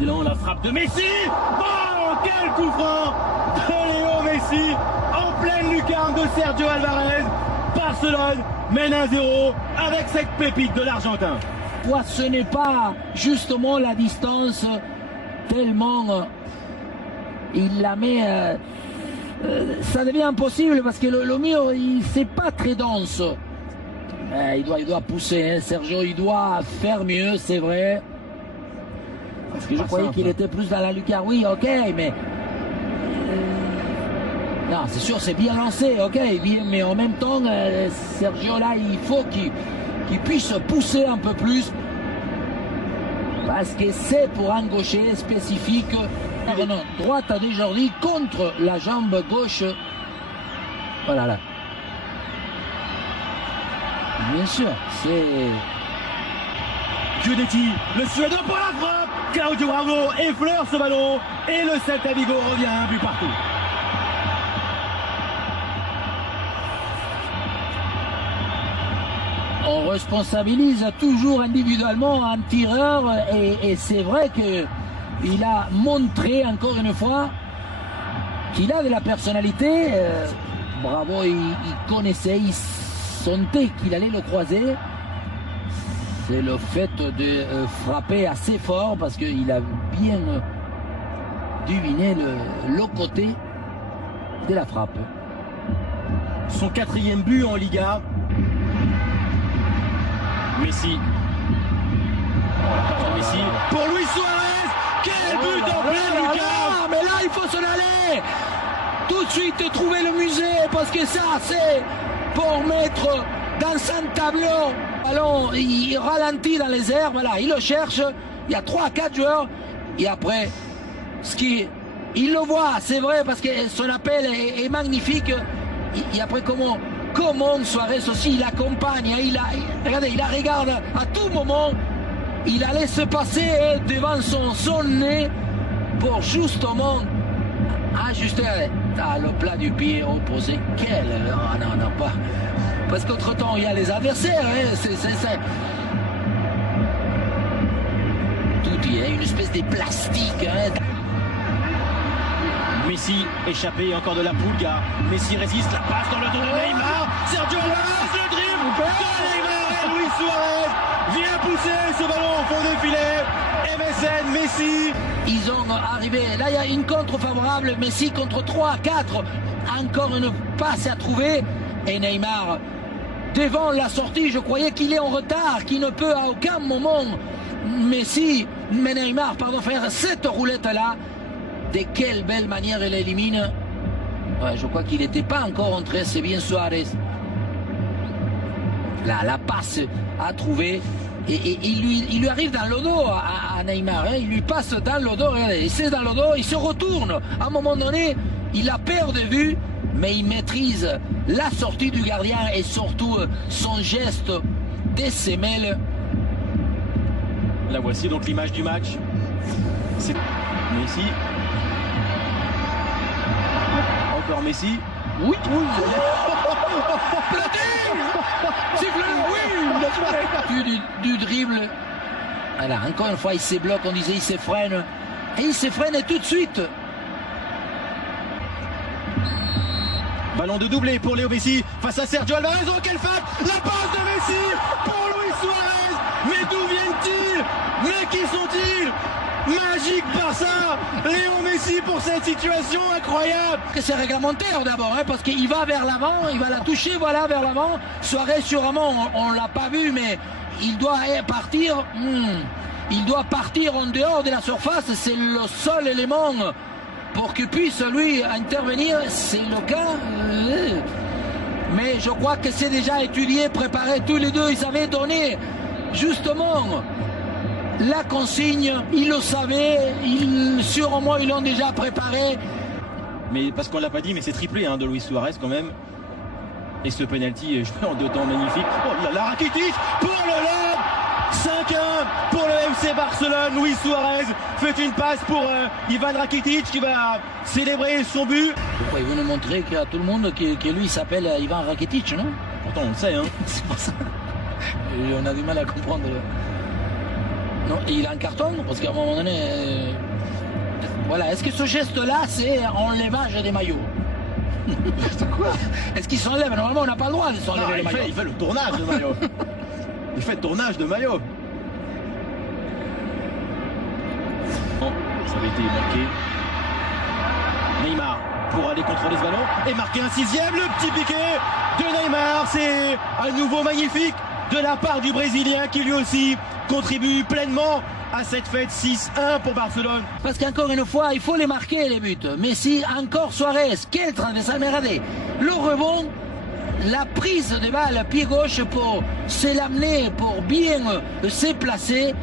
précisément la frappe de Messi. Oh, quel coup franc de Léo Messi en pleine lucarne de Sergio Alvarez. Barcelone mène 1-0 avec cette pépite de l'Argentin. Ce n'est pas justement la distance tellement il la met, ça devient impossible parce que le mur c'est pas très dense. Il doit pousser, hein, Sergio, il doit faire mieux, c'est vrai. Parce que je croyais qu'il était plus dans la lucarne. Oui, ok, mais non, c'est sûr, c'est bien lancé, ok, mais en même temps, Sergio là, il faut qu'il puisse pousser un peu plus. Parce que c'est pour un gaucher spécifique. Non, droite de Jordi contre la jambe gauche. Voilà là. Bien sûr, c'est Guidetti, le Suédois pour la frappe. Claudio Bravo effleure ce ballon et le Celta Vigo revient un but partout. On responsabilise toujours individuellement un tireur et c'est vrai qu'il a montré encore une fois qu'il a de la personnalité. Bravo, il connaissait, il sentait qu'il allait le croiser. C'est le fait de frapper assez fort parce qu'il a bien deviné le côté de la frappe. Son 4e but en Liga. Messi. Messi pour Luis Suarez. Quel but en pleine lucarne. Mais là, il faut s'en aller. Tout de suite trouver le musée parce que ça, c'est pour mettre dans un tableau. Ballon, il ralentit dans les airs. Voilà, il le cherche. Il y a 3-4 joueurs. Et après, il le voit, c'est vrai, parce que son appel est magnifique. Et après, comment Suarez aussi, il accompagne, regardez, il la regarde à tout moment, il la laisse passer devant son nez pour justement ajuster le plat du pied opposé. Non, pas. Parce qu'entre-temps, il y a les adversaires, tout il y a une espèce de plastique. Messi échappé encore de la Pulga. Messi résiste, la passe dans le dos de Neymar. Sergio Alvarez, le dribble de Neymar et Luis Suarez vient pousser ce ballon au fond des filets. MSN, Messi. Ils ont arrivé, là il y a une contre favorable, Messi contre 3-4. Encore une passe à trouver. Et Neymar, devant la sortie, je croyais qu'il est en retard, qu'il ne peut à aucun moment Neymar, faire cette roulette-là. De quelle belle manière elle élimine. Ouais, je crois qu'il n'était pas encore entré, c'est bien Suarez. Là, la passe à trouver. Et il lui arrive dans le dos à Neymar. Il lui passe dans le dos. Regardez, c'est dans le dos, il se retourne. À un moment donné, il a peur de vue, mais il maîtrise la sortie du gardien et surtout son geste des semelles. Là voici donc l'image du match. C'est Messi. Encore Messi. Oui. Du dribble. Voilà, encore une fois, il se bloque, on disait, il se freine. Et il se freine tout de suite. Ballon de doublé pour Léo Messi face à Sergio Alvarez. Oh, quelle frappe! La passe de Messi pour Luis Suarez. Mais d'où viennent-ils? Mais qui sont-ils? Magique Barça, Léo Messi pour cette situation incroyable. C'est réglementaire d'abord, parce qu'il va vers l'avant, il va la toucher, voilà, vers l'avant. Suarez, sûrement, on l'a pas vu, mais il doit partir. Il doit partir en dehors de la surface, c'est le seul élément pour qu'il puisse lui intervenir, c'est le cas. Mais je crois que c'est déjà étudié, préparé, tous les deux, ils avaient donné justement la consigne, ils le savaient, sûrement ils l'ont déjà préparé. Mais parce qu'on l'a pas dit, mais c'est triplé de Luis Suarez quand même. Et ce penalty joué en 2 temps magnifique. Oh là là, Rakitic pour le lob. 5-1 pour le FC Barcelone. Luis Suarez fait une passe pour Ivan Rakitic qui va célébrer son but. Pourquoi ils veulent montrer à tout le monde que lui s'appelle Ivan Rakitic, non? Pourtant on le sait. C'est pour ça. Et on a du mal à comprendre. Non, il a un carton parce qu'à un moment donné, voilà. Est-ce que ce geste-là, c'est enlevage des maillots? Quoi? Est-ce qu'il s'enlève? Normalement, on n'a pas le droit de s'enlever les maillots. Il fait le tournage de maillot. Il fait le tournage de maillot. Bon, ça avait été manqué. Neymar pour aller contrôler ce ballon et marquer un 6e. Le petit piqué de Neymar, c'est à nouveau magnifique de la part du Brésilien qui lui aussi contribue pleinement à cette fête. 6-1 pour Barcelone. Parce qu'encore une fois, il faut les marquer les buts. Messi, encore Suarez, quel transversal, mais regardez, le rebond, la prise de balle pied gauche pour se l'amener, pour bien se placer,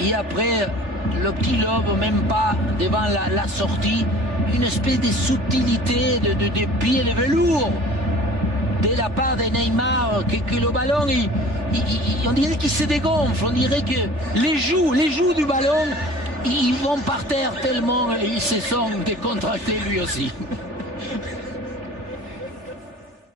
et après le petit lobe, même pas devant la sortie, une espèce de subtilité de pied de velours de la part de Neymar, que le ballon, on dirait qu'il se dégonfle, on dirait que les joues du ballon, ils vont par terre tellement ils se sont décontractés lui aussi.